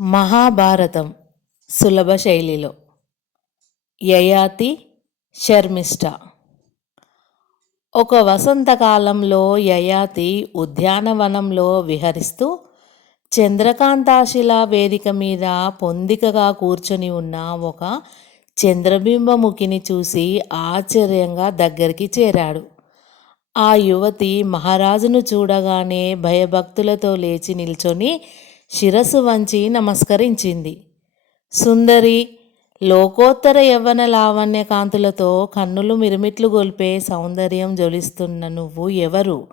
మహాభారతం సులభ శైలిలో. యయాతి శర్మిష్ట. ఒక వసంతకాలంలో యయాతి ఉద్యానవనంలో విహరిస్తూ చంద్రకాంతాశిల వేదిక మీద పొందికగా కూర్చొని ఉన్న ఒక చంద్రబింబముఖిని చూసి ఆశ్చర్యంగా దగ్గరికి చేరాడు. ఆ యువతి మహారాజును చూడగానే భయభక్తులతో లేచి నిల్చొని శిరస్సు వంచి నమస్కరించింది. సుందరి లోకోత్తర యవ్వన లావణ్య కాంతులతో కన్నులు మిరుమిట్లు గొల్పే సౌందర్యం జ్వలిస్తున్న నువ్వు ఎవరు?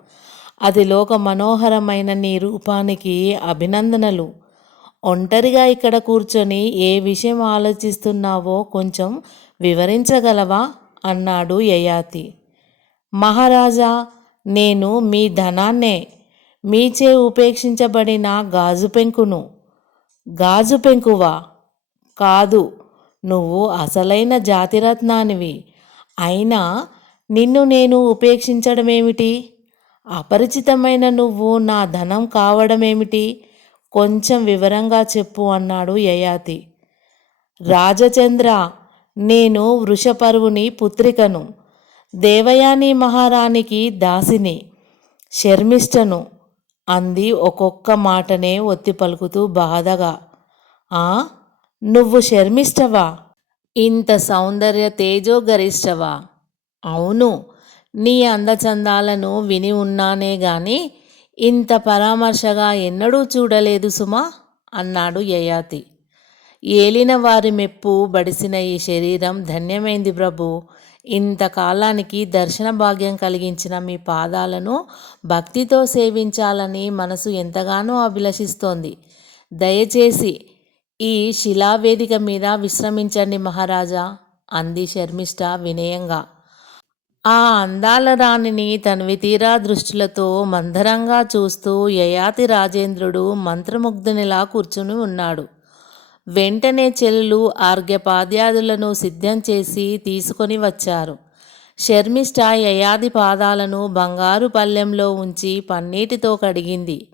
అది లోక మనోహరమైన నీ రూపానికి అభినందనలు. ఒంటరిగా ఇక్కడ కూర్చొని ఏ విషయం ఆలోచిస్తున్నావో కొంచెం వివరించగలవా? అన్నాడు యయాతి. మహారాజా నేను మీ ధనాన్నే మీచే ఉపేక్షించబడిన గాజు పెంకును. గాజు పెంకువా? కాదు నువ్వు అసలైన జాతిరత్నానివి. అయినా నిన్ను నేను ఉపేక్షించడమేమిటి? అపరిచితమైన నువ్వు నా ధనం కావడమేమిటి? కొంచెం వివరంగా చెప్పు అన్నాడు యయాతి. రాజచంద్ర నేను వృషపరువుని పుత్రికను దేవయాని మహారాణికి దాసిని శర్మిష్టను అంది ఒక్కొక్క మాటనే ఒత్తి పలుకుతూ బాధగా. ఆ? నువ్వు శర్మిష్టవా ఇంత సౌందర్య తేజోగరిష్టవా? అవును. నీ అందచందాలను విని ఉన్నానే గాని ఇంత పరామర్శగా ఎన్నడూ చూడలేదు సుమా అన్నాడు యయాతి. ఏలిన వారి మెప్పు బడిసిన ఈ శరీరం ధన్యమైంది ప్రభు. ఇంతకాలానికి దర్శన భాగ్యం కలిగించిన మీ పాదాలను భక్తితో సేవించాలని మనసు ఎంతగానో అభిలషిస్తోంది. దయచేసి ఈ శిలావేదిక మీద విశ్రమించండి మహారాజా అంది శర్మిష్ట వినయంగా. ఆ అందాల రాణిని తన్వితీరా దృష్టిలతో మందరంగా చూస్తూ యయాతి రాజేంద్రుడు మంత్రముగ్ధునిలా కూర్చుని ఉన్నాడు. వెంటనే చెల్లులు ఆర్ఘ్యపాద్యాదులను సిద్ధం చేసి తీసుకొని వచ్చారు. శర్మిష్ట యయాది పాదాలను బంగారు పల్లెంలో ఉంచి పన్నీటితో కడిగింది.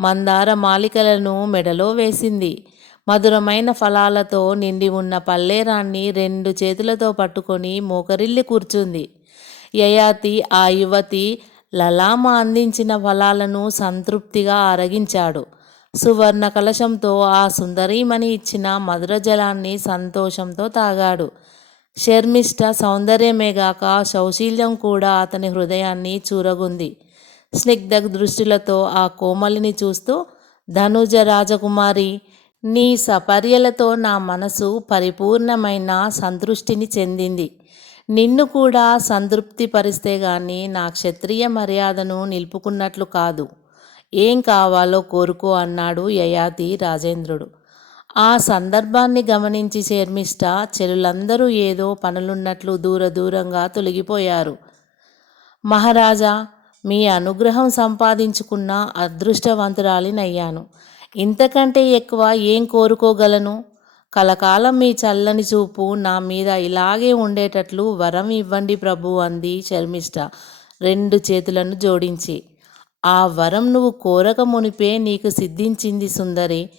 మందార మాలికలను మెడలో వేసింది. మధురమైన ఫలాలతో నిండి ఉన్న పల్లేరాన్ని రెండు చేతులతో పట్టుకొని మోకరిల్లి కూర్చుంది. యయాతి ఆ యువతి లలామ అందించిన ఫలాలను సంతృప్తిగా అరగించాడు. సువర్ణ కలశంతో ఆ సుందరీమణి ఇచ్చిన మధుర జలాన్ని సంతోషంతో తాగాడు. శర్మిష్ట సౌందర్యమేగాక శౌశీల్యం కూడా అతని హృదయాన్ని చూరగుంది. స్నిగ్ధ దృష్టిలతో ఆ కోమలిని చూస్తూ ధనుజ రాజకుమారి నీ సపర్యలతో నా మనసు పరిపూర్ణమైన సంతృష్టిని చెందింది. నిన్ను కూడా సంతృప్తిపరిస్తే గాని నా క్షత్రియ మర్యాదను నిలుపుకున్నట్లు కాదు. ఏం కావాలో కోరుకో అన్నాడు యయాతి రాజేంద్రుడు. ఆ సందర్భాన్ని గమనించి శర్మిష్ట చెరులందరూ ఏదో పనులున్నట్లు దూర దూరంగా తొలగిపోయారు. మహారాజా మీ అనుగ్రహం సంపాదించుకున్న అదృష్టవంతురాలినయ్యాను. ఇంతకంటే ఎక్కువ ఏం కోరుకోగలను? కలకాలం మీ చల్లని చూపు నా మీద ఇలాగే ఉండేటట్లు వరం ఇవ్వండి ప్రభు అంది శర్మిష్ట రెండు చేతులను జోడించి. ఆ వరం నువ్వు కోరక మునిపే నీకు సిద్ధించింది సుందరి.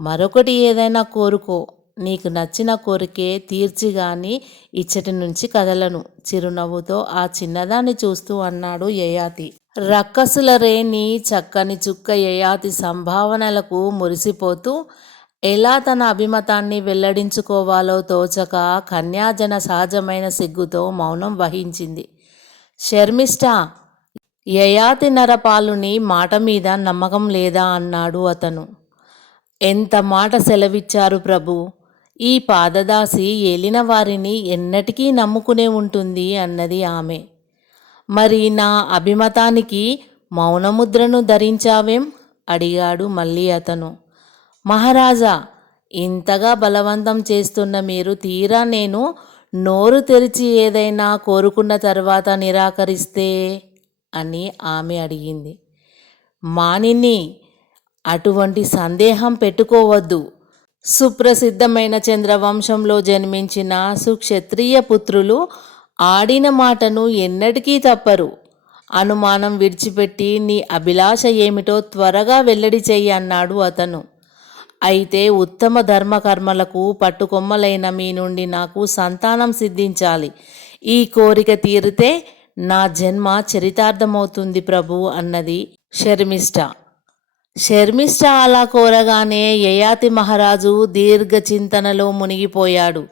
మరొకటి ఏదైనా కోరుకో. నీకు నచ్చిన కోరికే తీర్చిగాని ఇచ్చటి నుంచి కదలను. చిరునవ్వుతో ఆ చిన్నదాన్ని చూస్తూ అన్నాడు యయాతి. రక్కసుల రేణి చక్కని చుక్క యయాతి సంభావనలకు మురిసిపోతూ ఎలా తన అభిమతాన్ని వెల్లడించుకోవాలో తోచక కన్యాజన సహజమైన సిగ్గుతో మౌనం వహించింది. శర్మిష్ట యయాతి నరపాలుని మాట మీద నమ్మకం లేదా అన్నాడు అతను. ఎంత మాట సెలవిచ్చారు ప్రభు? ఈ పాదదాసి ఏలిన వారిని ఎన్నటికీ నమ్ముకునే ఉంటుంది అన్నది ఆమె. మరి నా అభిమతానికి మౌనముద్రను ధరించావేం? అడిగాడు మళ్ళీ అతను. మహారాజా ఇంతగా బలవంతం చేస్తున్న మీరు తీరా నేను నోరు తెరిచి ఏదైనా కోరుకున్న తర్వాత నిరాకరిస్తే? అని ఆమె అడిగింది. మానిని అటువంటి సందేహం పెట్టుకోవద్దు. సుప్రసిద్ధమైన చంద్రవంశంలో జన్మించిన సుక్షత్రియ పుత్రులు ఆడిన మాటను ఎన్నటికీ తప్పరు. అనుమానం విడిచిపెట్టి నీ అభిలాష ఏమిటో త్వరగా వెల్లడి చెయ్యి అన్నాడు అతను. అయితే ఉత్తమ ధర్మకర్మలకు పట్టుకొమ్మలైన మీ నుండి నాకు సంతానం సిద్ధించాలి. ఈ కోరిక తీరితే నా జన్మ చరితార్థమవుతుంది ప్రభు అన్నది షర్మిష్ట శర్మిష్ట అలా కోరగానే యయాతి మహారాజు దీర్ఘ చింతనలో మునిగిపోయాడు.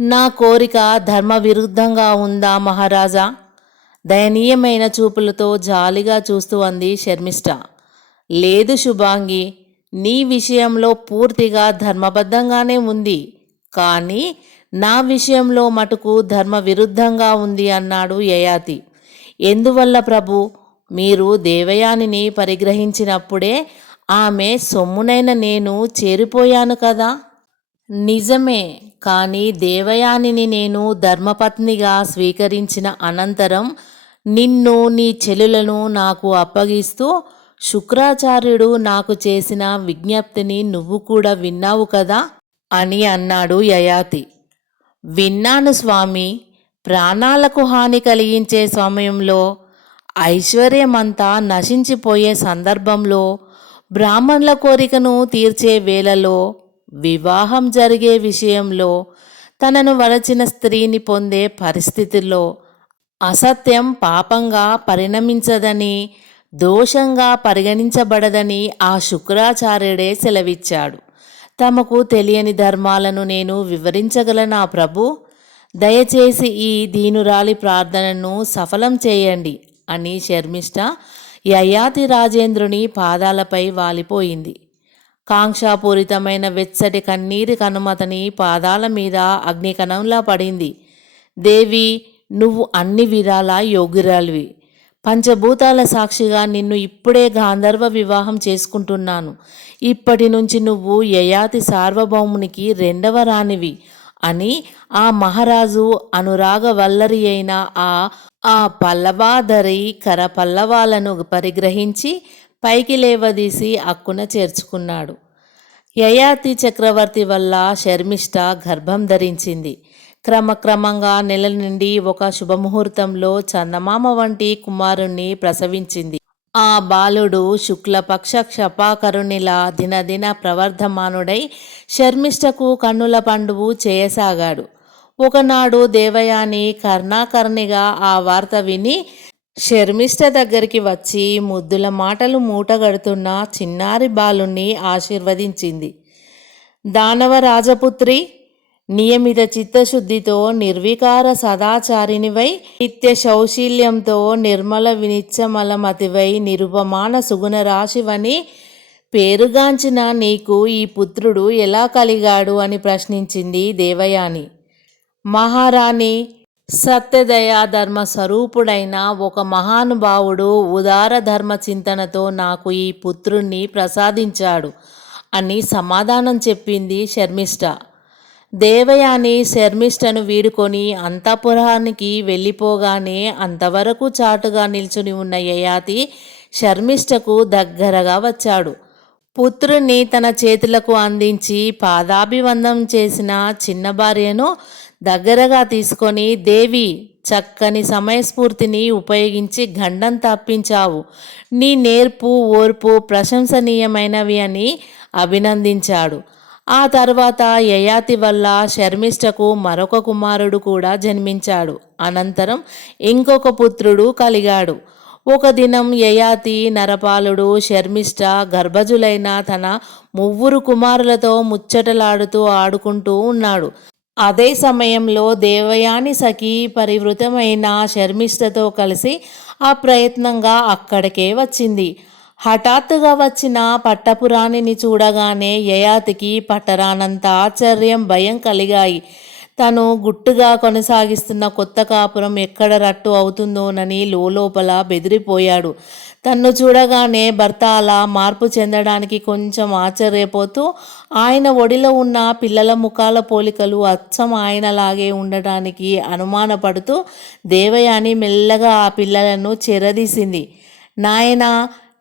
నా కోరిక ధర్మ విరుద్ధంగా ఉందా మహారాజా? దయనీయమైన చూపులతో జాలిగా చూస్తూ అంది షర్మిష్ట లేదు శుభాంగి నీ విషయంలో పూర్తిగా ధర్మబద్ధంగానే ఉంది. కానీ నా విషయంలో మటుకు ధర్మ విరుద్ధంగా ఉంది అన్నాడు యయాతి. ఎందువల్ల ప్రభు? మీరు దేవయానిని పరిగ్రహించినప్పుడే ఆమె సొమ్మునైన నేను చేరిపోయాను కదా? నిజమే కానీ దేవయానిని నేను ధర్మపత్నిగా స్వీకరించిన అనంతరం నిన్ను నీ చెలులను నాకు అప్పగిస్తూ శుక్రాచార్యుడు నాకు చేసిన విజ్ఞప్తిని నువ్వు కూడా విన్నావు కదా? అని అన్నాడు యయాతి. విన్నాను స్వామి ప్రాణాలకు హాని కలిగించే సమయంలో ఐశ్వర్యమంతా నశించిపోయే సందర్భంలో బ్రాహ్మణుల కోరికను తీర్చే వేళలో వివాహం జరిగే విషయంలో తనను వలచిన స్త్రీని పొందే పరిస్థితుల్లో అసత్యం పాపంగా పరిణమించదని దోషంగా పరిగణించబడదని ఆ శుక్రాచార్యుడే సెలవిచ్చాడు. తమకు తెలియని ధర్మాలను నేను వివరించగలనా ప్రభు? దయచేసి ఈ దీనురాలి ప్రార్థనను సఫలం చేయండి అని శర్మిష్ట యయాతి రాజేంద్రుని పాదాలపై వాలిపోయింది. కాంక్షాపూరితమైన వెచ్చటి కన్నీరి కనుమతని పాదాల మీద అగ్నికణంలా పడింది. దేవి నువ్వు అన్ని విధాలా యోగ్యురాలివి. పంచభూతాల సాక్షిగా నిన్ను ఇప్పుడే గాంధర్వ వివాహం చేసుకుంటున్నాను. ఇప్పటి నుంచి నువ్వు యయాతి సార్వభౌమునికి రెండవ రానివి అని ఆ మహారాజు అనురాగ వల్లరి అయిన ఆ ఆ పల్లవాధరి కర పల్లవాలను పరిగ్రహించి పైకి లేవదీసి అక్కున చేర్చుకున్నాడు. యయాతి చక్రవర్తి వల్ల శర్మిష్ట గర్భం ధరించింది. క్రమక్రమంగా నెల నుండి ఒక శుభముహూర్తంలో చందమామ వంటి కుమారుణ్ణి ప్రసవించింది. ఆ బాలుడు శుక్లపక్ష క్షపాకరునిలా దినదిన ప్రవర్ధమానుడై శర్మిష్టకు కన్నుల పండువు చేయసాగాడు. ఒకనాడు దేవయాని కర్ణాకర్ణిగా ఆ వార్త విని శర్మిష్ట దగ్గరికి వచ్చి ముద్దుల మాటలు మూటగడుతున్న చిన్నారి బాలుణ్ణి ఆశీర్వదించింది. దానవ రాజపుత్రి నియమిత చిత్తశుద్ధితో నిర్వికార సదాచారినివై నిత్య శౌశీల్యంతో నిర్మల వినిచ్చమలమతివై నిరుపమాన సుగుణ రాశివని పేరుగాంచిన నీకు ఈ పుత్రుడు ఎలా కలిగాడు అని ప్రశ్నించింది దేవయాని. మహారాణి సత్యదయా ధర్మ స్వరూపుడైన ఒక మహానుభావుడు ఉదార ధర్మ చింతనతో నాకు ఈ పుత్రుణ్ణి ప్రసాదించాడు అని సమాధానం చెప్పింది శర్మిష్ట. దేవయాని శర్మిష్టను వీడుకొని అంతఃపురానికి వెళ్ళిపోగానే అంతవరకు చాటుగా నిల్చుని ఉన్న యయాతి శర్మిష్టకు దగ్గరగా వచ్చాడు. పుత్రుణ్ణి తన చేతులకు అందించి పాదాభివందం చేసిన చిన్న భార్యను దగ్గరగా తీసుకొని దేవి చక్కని సమయస్ఫూర్తిని ఉపయోగించి గండం తప్పించావు. నీ నేర్పు ఓర్పు ప్రశంసనీయమైనవి అని అభినందించాడు. ఆ తర్వాత యయాతి వల్ల శర్మిష్టకు మరొక కుమారుడు కూడా జన్మించాడు. అనంతరం ఇంకొక పుత్రుడు కలిగాడు. ఒక దినం యయాతి నరపాలుడు శర్మిష్ట గర్భజులైన తన మువ్వురు కుమారులతో ముచ్చటలాడుతూ ఆడుకుంటూ ఉన్నాడు. అదే సమయంలో దేవయాని సఖి పరివృతమైన శర్మిష్టతో కలిసి ఆ ప్రయత్నంగా అక్కడికే వచ్చింది. హఠాత్తుగా వచ్చిన పట్టపురాణిని చూడగానే యయాతికి పట్టరానంత ఆశ్చర్యం భయం కలిగాయి. తను గుట్టుగా కొనసాగిస్తున్న కొత్త కాపురం ఎక్కడ రట్టు అవుతుందోనని లోపల బెదిరిపోయాడు. తన్ను చూడగానే భర్త అలా మార్పు చెందడానికి కొంచెం ఆశ్చర్యపోతూ ఆయన ఒడిలో ఉన్న పిల్లల ముఖాల పోలికలు అచ్చం ఆయనలాగే ఉండటానికి అనుమానపడుతూ దేవయాని మెల్లగా ఆ పిల్లలను చెరదీసింది. నాయనా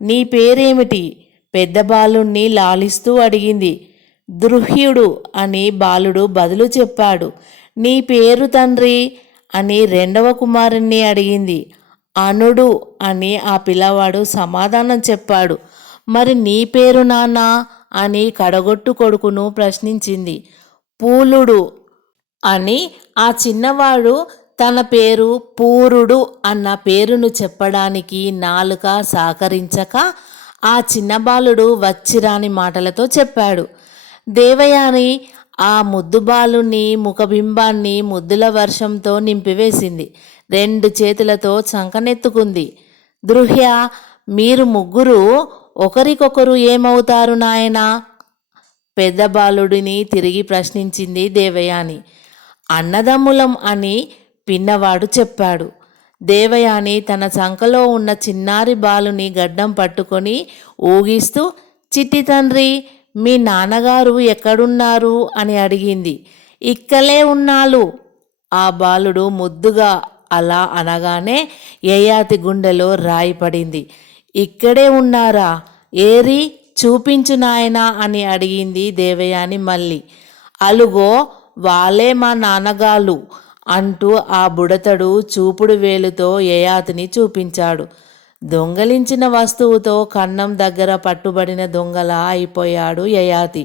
నీ పేరేమిటి? పెద్ద బాలుణ్ణి లాలిస్తూ అడిగింది. దృహ్యుడు అని బాలుడు బదులు చెప్పాడు. నీ పేరు తండ్రి? అని రెండవ కుమారుణ్ణి అడిగింది. అనుడు అని ఆ పిల్లవాడు సమాధానం చెప్పాడు. మరి నీ పేరు నాన్నా? అని కడగొట్టు కొడుకును ప్రశ్నించింది. పూలుడు అని ఆ చిన్నవాడు తన పేరు పూరుడు అన్న పేరును చెప్పడానికి నాలుక సహకరించక ఆ చిన్న బాలుడు వచ్చిరాని మాటలతో చెప్పాడు. దేవయాని ఆ ముద్దుబాలుని ముఖబింబాన్ని ముద్దుల వర్షంతో నింపివేసింది. రెండు చేతులతో చంకనెత్తుకుంది. దృహ్య మీరు ముగ్గురు ఒకరికొకరు ఏమవుతారు నాయనా పెద్ద బాలుడిని తిరిగి ప్రశ్నించింది దేవయాని. అన్నదమ్ములం అని పిన్నవాడు చెప్పాడు దేవయాని తన చంకలో ఉన్న చిన్నారి బాలుని గడ్డం పట్టుకొని ఊగిస్తూ చిట్టి తండ్రి మీ నాన్నగారు ఎక్కడున్నారు? అని అడిగింది. ఇక్కలే ఉన్నాలు ఆ బాలుడు ముద్దుగా అలా అనగానే యయాతి గుండెలో రాయి పడింది. ఇక్కడే ఉన్నారా? ఏరి చూపించు నాయనా అని అడిగింది దేవయాని మళ్ళీ. అలుగో వాళ్ళే మా నాన్నగాళ్ళు. అంటూ ఆ బుడతడు చూపుడు వేలుతో యయాతిని చూపించాడు. దొంగలించిన వస్తువుతో కన్నం దగ్గర పట్టుబడిన దొంగలా అయిపోయాడు యయాతి.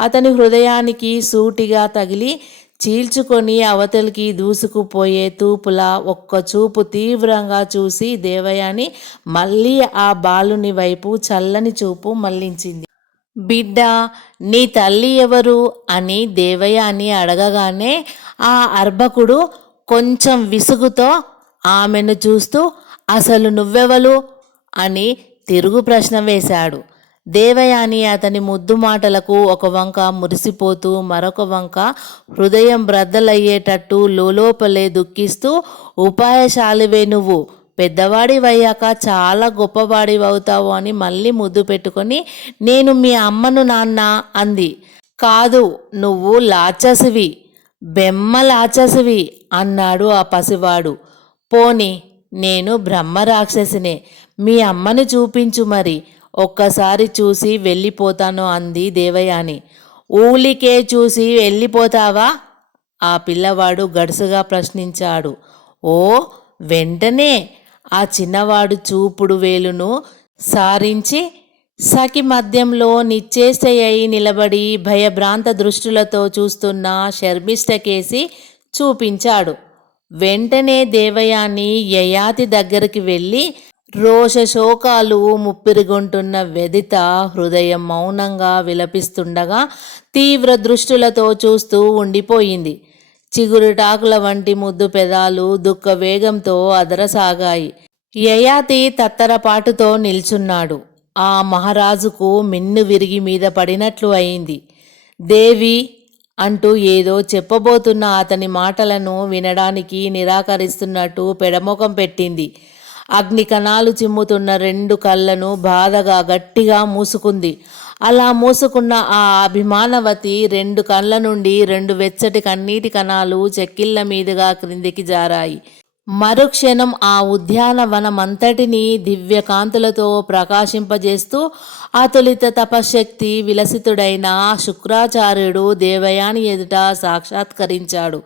అతని హృదయానికి సూటిగా తగిలి చీల్చుకొని అవతలికి దూసుకుపోయే తూపులా ఒక్క చూపు తీవ్రంగా చూసి దేవయాని మళ్ళీ ఆ బాలుని వైపు చల్లని చూపు మళ్ళించింది బిడ్డ నీ తల్లి ఎవరు? అని దేవయాని అడగగానే ఆ అర్భకుడు కొంచెం విసుగుతో ఆమెను చూస్తూ అసలు నువ్వెవలు? అని తిరుగు ప్రశ్న వేశాడు. దేవయాని అతని ముద్దు మాటలకు ఒక వంక మురిసిపోతూ మరొక వంక హృదయం బ్రద్దలయ్యేటట్టు లోలోపలే దుఃఖిస్తూ ఉపాయశాలివే నువ్వు. పెద్దవాడివయ్యాక చాలా గొప్పవాడివవుతావు అని మళ్ళీ ముద్దు పెట్టుకొని నేను మీ అమ్మను నాన్న అంది. కాదు నువ్వు లాచసివి బెమ్మలాచసివి అన్నాడు ఆ పసివాడు. పోని నేను బ్రహ్మరాక్షసినే మీ అమ్మని చూపించు మరి ఒక్కసారి చూసి వెళ్ళిపోతాను అంది దేవయాని. ఊలికే చూసి వెళ్ళిపోతావా? ఆ పిల్లవాడు గడుసుగా ప్రశ్నించాడు. ఓ వెంటనే ఆ చిన్నవాడు చూపుడు వేలును సారించి సఖి మధ్యంలో నిశ్చేష్టయ్యి నిలబడి భయభ్రాంత దృష్టులతో చూస్తున్న శర్మిష్టకేసి చూపించాడు. వెంటనే దేవయాని యయాతి దగ్గరికి వెళ్ళి రోష శోకాలు ముప్పిరిగొంటున్న వెదిత హృదయం మౌనంగా విలపిస్తుండగా తీవ్ర దృష్టులతో చూస్తూ ఉండిపోయింది. చిగురుటాకుల వంటి ముద్దు పెదాలు దుఃఖ వేగంతో అదరసాగాయి. యయాతి తత్తరపాటుతో నిల్చున్నాడు. ఆ మహారాజుకు మిన్ను విరిగి మీద పడినట్లు అయింది. దేవి అంటూ ఏదో చెప్పబోతున్న అతని మాటలను వినడానికి నిరాకరిస్తున్నట్టు పెడముఖం పెట్టింది. అగ్ని కణాలు చిమ్ముతున్న రెండు కళ్ళను బాధగా గట్టిగా మూసుకుంది. అలా మూసుకున్న ఆ అభిమానవతి రెండు కళ్ళ నుండి రెండు వెచ్చటి కన్నీటి కణాలు చెక్కిళ్ళ మీదుగా క్రిందికి జారాయి. మరుక్షణం ఆ ఉద్యానవనమంతటినీ దివ్యకాంతులతో ప్రకాశింపజేస్తూ అతులిత తపశక్తి విలసితుడైన శుక్రాచార్యుడు దేవయాని ఎదుట సాక్షాత్కరించాడు.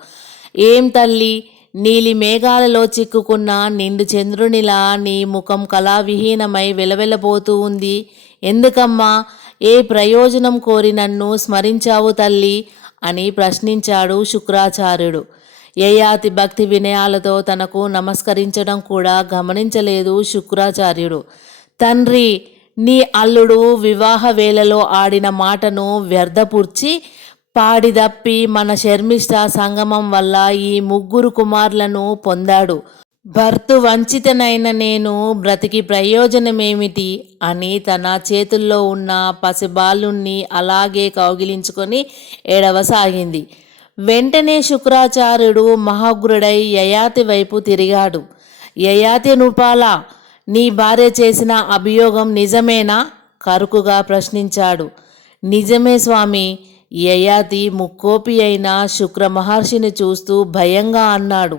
ఏం తల్లి? నీలి మేఘాలలో చిక్కుకున్న నిండు చంద్రునిలా నీ ముఖం కళావిహీనమై వెలవెలబోతూ ఉంది. ఎందుకమ్మా? ఏ ప్రయోజనం కోరి నన్ను స్మరించావు తల్లి? అని ప్రశ్నించాడు శుక్రాచార్యుడు. యయాతి భక్తి వినయాలతో తనకు నమస్కరించడం కూడా గమనించలేదు శుక్రాచార్యుడు. తండ్రి నీ అల్లుడు వివాహ వేళలో ఆడిన మాటను వ్యర్థపూర్చి పాడిదప్పి మన శర్మిష్ట సంగమం వల్ల ఈ ముగ్గురు కుమారులను పొందాడు. భర్తు వంచితనైన నేను బ్రతికి ప్రయోజనమేమిటి అని తన చేతుల్లో ఉన్న పసిబాలుణ్ణి అలాగే కౌగిలించుకొని ఏడవసాగింది. వెంటనే శుక్రాచార్యుడు మహాగ్రుడై యయాతి వైపు తిరిగాడు. యయాతి నృపాల నీ భార్య చేసిన అభియోగం నిజమేనా? కరుకుగా ప్రశ్నించాడు. నిజమే స్వామి యయాతి ముక్కోపి అయిన శుక్ర మహర్షిని చూస్తూ భయంగా అన్నాడు.